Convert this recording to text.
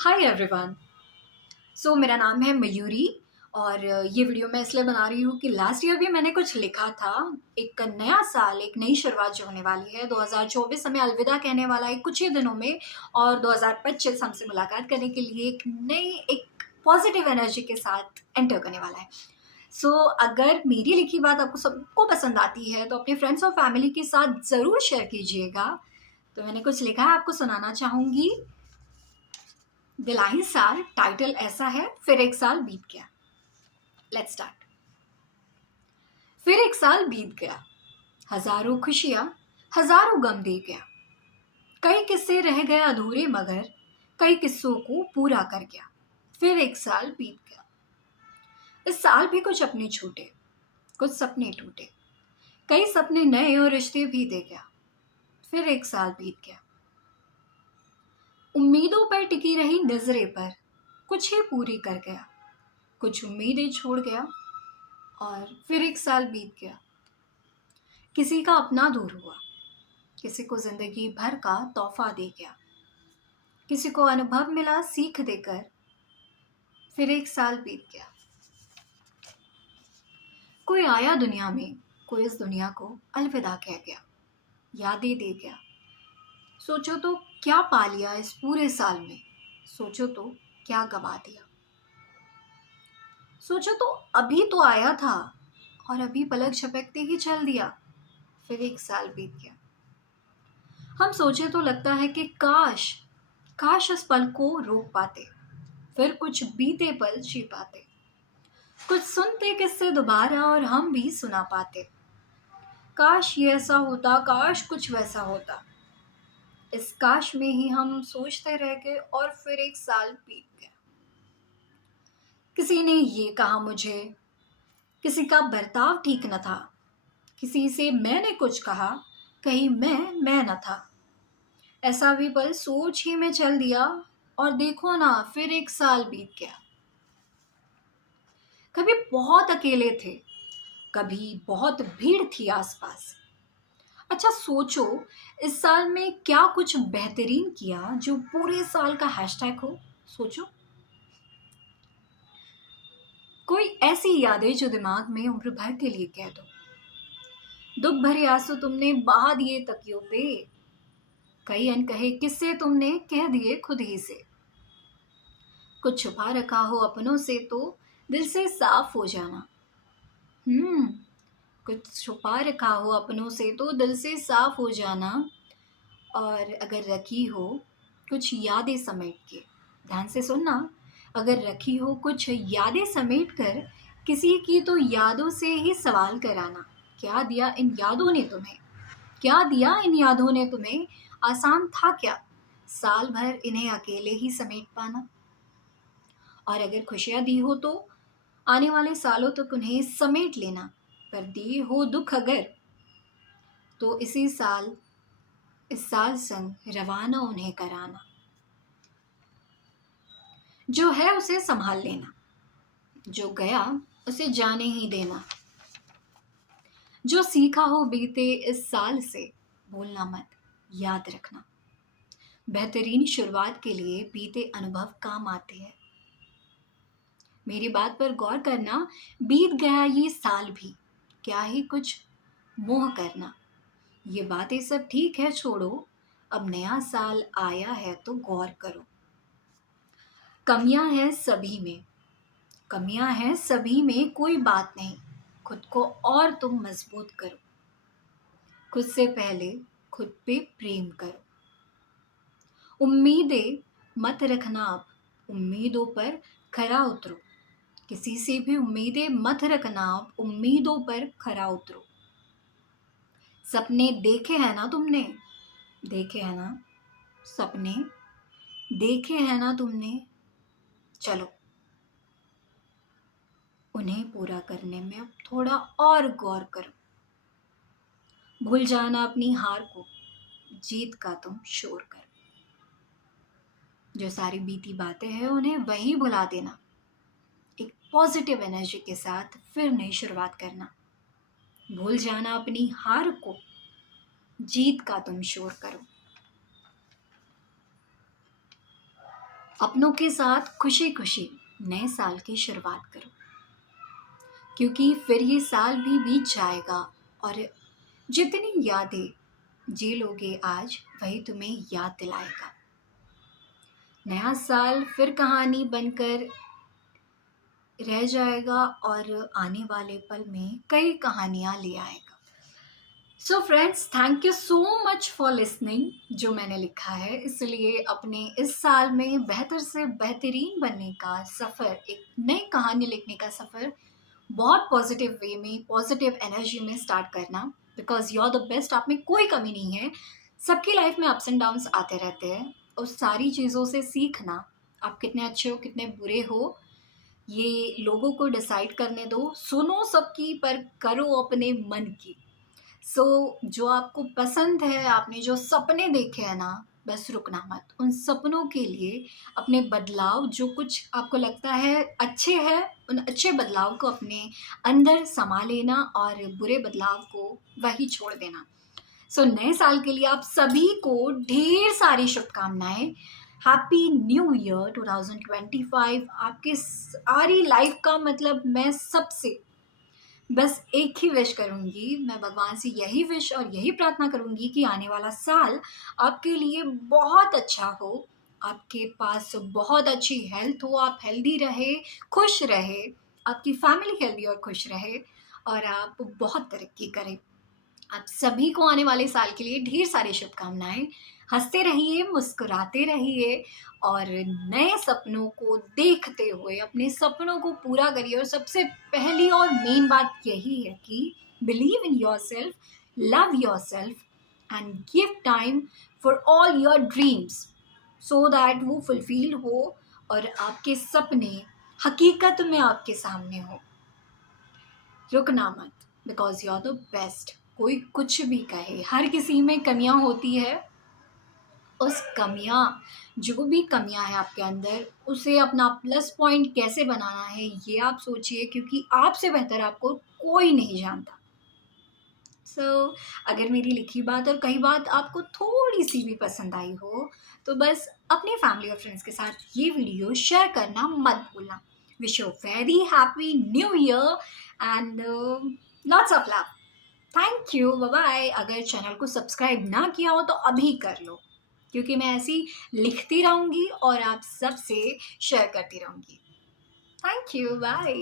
Hi everyone. मेरा नाम है मयूरी और ये वीडियो मैं इसलिए बना रही हूँ कि लास्ट ईयर भी मैंने कुछ लिखा था। एक नया साल, एक नई शुरुआत जो होने वाली है, 2024 हमें अलविदा कहने वाला है कुछ ही दिनों में, और 2025 हमसे मुलाकात करने के लिए एक पॉजिटिव एनर्जी के साथ एंटर करने वाला है। अगर मेरी लिखी बात आपको सबको पसंद आती है तो अपने फ्रेंड्स और फैमिली के साथ ज़रूर शेयर कीजिएगा। तो मैंने कुछ लिखा है, आपको सुनाना चाहूँगी। दिलाही साल टाइटल ऐसा है, फिर एक साल बीत गया। Let's start. फिर एक साल बीत गया, हजारों खुशियां, हजारों गम दे गया। कई किस्से रह गए अधूरे, मगर कई किस्सों को पूरा कर गया। फिर एक साल बीत गया। इस साल भी कुछ अपने छूटे, कुछ सपने टूटे, कई सपने नए और रिश्ते भी दे गया। फिर एक साल बीत गया। उम्मीदों पर टिकी रही नजरें पर कुछ ही पूरी कर गया, कुछ उम्मीदें छोड़ गया। और फिर एक साल बीत गया। किसी का अपना दूर हुआ, किसी को जिंदगी भर का तोहफा दे गया, किसी को अनुभव मिला सीख देकर। फिर एक साल बीत गया। कोई आया दुनिया में, कोई इस दुनिया को अलविदा कह गया, यादें दे गया। सोचो तो क्या पा लिया इस पूरे साल में, सोचो तो क्या गवा दिया। सोचो तो अभी तो आया था और अभी पलक झपकते ही चल दिया। फिर एक साल बीत गया। हम सोचे तो लगता है कि काश काश इस पल को रोक पाते, फिर कुछ बीते पल जी पाते, कुछ सुनते किससे दोबारा और हम भी सुना पाते। काश ये ऐसा होता, काश कुछ वैसा होता। इस काश में ही हम सोचते रह गए और फिर एक साल बीत गया। किसी ने ये कहा मुझे, किसी का बर्ताव ठीक न था, किसी से मैंने कुछ कहा, कहीं मैं न था। ऐसा भी पल सोच ही में चल दिया, और देखो ना फिर एक साल बीत गया। कभी बहुत अकेले थे, कभी बहुत भीड़ थी आसपास। अच्छा सोचो, इस साल में क्या कुछ बेहतरीन किया जो पूरे साल का हैशटैग हो। सोचो, कोई ऐसी यादें जो दिमाग में उम्र भर के लिए कह दो। दुख भरे आंसू तुमने बहा दिए तकियों पे, कई अनकहे किस्से तुमने कह दिए खुद ही से। कुछ छुपा रखा हो अपनों से तो दिल से साफ हो जाना। हम्म कुछ छुपा रखा हो अपनों से तो दिल से साफ हो जाना। और अगर रखी हो कुछ यादें समेट के, ध्यान से सुनना, अगर रखी हो कुछ यादें समेट कर, किसी की तो यादों से ही सवाल कराना। क्या दिया इन यादों ने तुम्हें, क्या दिया इन यादों ने तुम्हें, आसान था क्या साल भर इन्हें अकेले ही समेट पाना। और अगर खुशियां दी हो तो आने वाले सालों तक उन्हें समेट लेना। पर दिए हो दुख अगर, तो इस साल संग रवाना उन्हें कराना। जो है उसे संभाल लेना, जो गया उसे जाने ही देना। जो सीखा हो बीते इस साल से भूलना मत, याद रखना। बेहतरीन शुरुआत के लिए बीते अनुभव काम आते हैं। मेरी बात पर गौर करना, बीत गया ये साल भी, क्या ही कुछ मोह करना। ये बातें सब ठीक है, छोड़ो, अब नया साल आया है तो गौर करो। कमियां हैं सभी में, कमियां हैं सभी में, कोई बात नहीं, खुद को और तुम मजबूत करो। खुद से पहले खुद पे प्रेम करो। उम्मीदें मत रखना अब, उम्मीदों पर खरा उतरो। किसी से भी उम्मीदें मत रखना अब, उम्मीदों पर खरा उतरो। सपने देखे हैं ना तुमने, देखे हैं ना, सपने देखे हैं ना तुमने, चलो उन्हें पूरा करने में अब थोड़ा और गौर करो। भूल जाना अपनी हार को, जीत का तुम शोर करो। जो सारी बीती बातें हैं उन्हें वही भुला देना, एक पॉजिटिव एनर्जी के साथ फिर नई शुरुआत करना। भूल जाना अपनी हार को, जीत का तुम शोर करो। अपनों के साथ खुशी खुशी नए साल की शुरुआत करो, क्योंकि फिर ये साल भी बीत जाएगा और जितनी यादें जी लोगे आज वही तुम्हें याद दिलाएगा। नया साल फिर कहानी बनकर रह जाएगा और आने वाले पल में कई कहानियां ले आएगा। So friends, thank you so much for listening. जो मैंने लिखा है, इसलिए अपने इस साल में बेहतर से बेहतरीन बनने का सफ़र, एक नई कहानी लिखने का सफ़र बहुत पॉजिटिव वे में, पॉजिटिव एनर्जी में स्टार्ट करना, because you are the best. आप में कोई कमी नहीं है। सबकी लाइफ में अप्स एंड डाउन्स आते रहते हैं। उस सारी चीज़ों से सीखना, आप कितने अच्छे हो कितने बुरे हो ये लोगों को डिसाइड करने दो। सुनो सबकी पर करो अपने मन की। जो आपको पसंद है, आपने जो सपने देखे हैं ना, बस रुकना मत। उन सपनों के लिए अपने बदलाव, जो कुछ आपको लगता है अच्छे हैं, उन अच्छे बदलाव को अपने अंदर समा लेना और बुरे बदलाव को वही छोड़ देना। नए साल के लिए आप सभी को ढेर सारी शुभकामनाएं। Happy new year 2025। आपके सारी लाइफ का मतलब मैं सबसे बस एक ही विश करूँगी, मैं भगवान से यही विश और यही प्रार्थना करूँगी कि आने वाला साल आपके लिए बहुत अच्छा हो, आपके पास बहुत अच्छी हेल्थ हो, आप हेल्दी रहे, खुश रहे, आपकी फैमिली हेल्दी और खुश रहे और आप बहुत तरक्की करें। आप सभी को आने वाले साल के लिए ढेर सारी शुभकामनाएं। हंसते रहिए, मुस्कुराते रहिए और नए सपनों को देखते हुए अपने सपनों को पूरा करिए। और सबसे पहली और मेन बात यही है कि believe in your self, love your self and give time for all your dreams, so that वो फुलफिल हो और आपके सपने हकीकत में आपके सामने हो। रुकना मत, because you are the best. कोई कुछ भी कहे, हर किसी में कमियां होती है। उस कमियां, जो भी कमियां हैं आपके अंदर, उसे अपना प्लस पॉइंट कैसे बनाना है ये आप सोचिए, क्योंकि आपसे बेहतर आपको कोई नहीं जानता। अगर मेरी लिखी बात और कही बात आपको थोड़ी सी भी पसंद आई हो, तो बस अपने फैमिली और फ्रेंड्स के साथ ये वीडियो शेयर करना मत भूलना। Wish you very happy new year and lots of love. Thank you, bye bye. अगर चैनल को सब्सक्राइब ना किया हो तो अभी कर लो, क्योंकि मैं ऐसी लिखती रहूँगी और आप सबसे शेयर करती रहूँगी। Thank you, bye.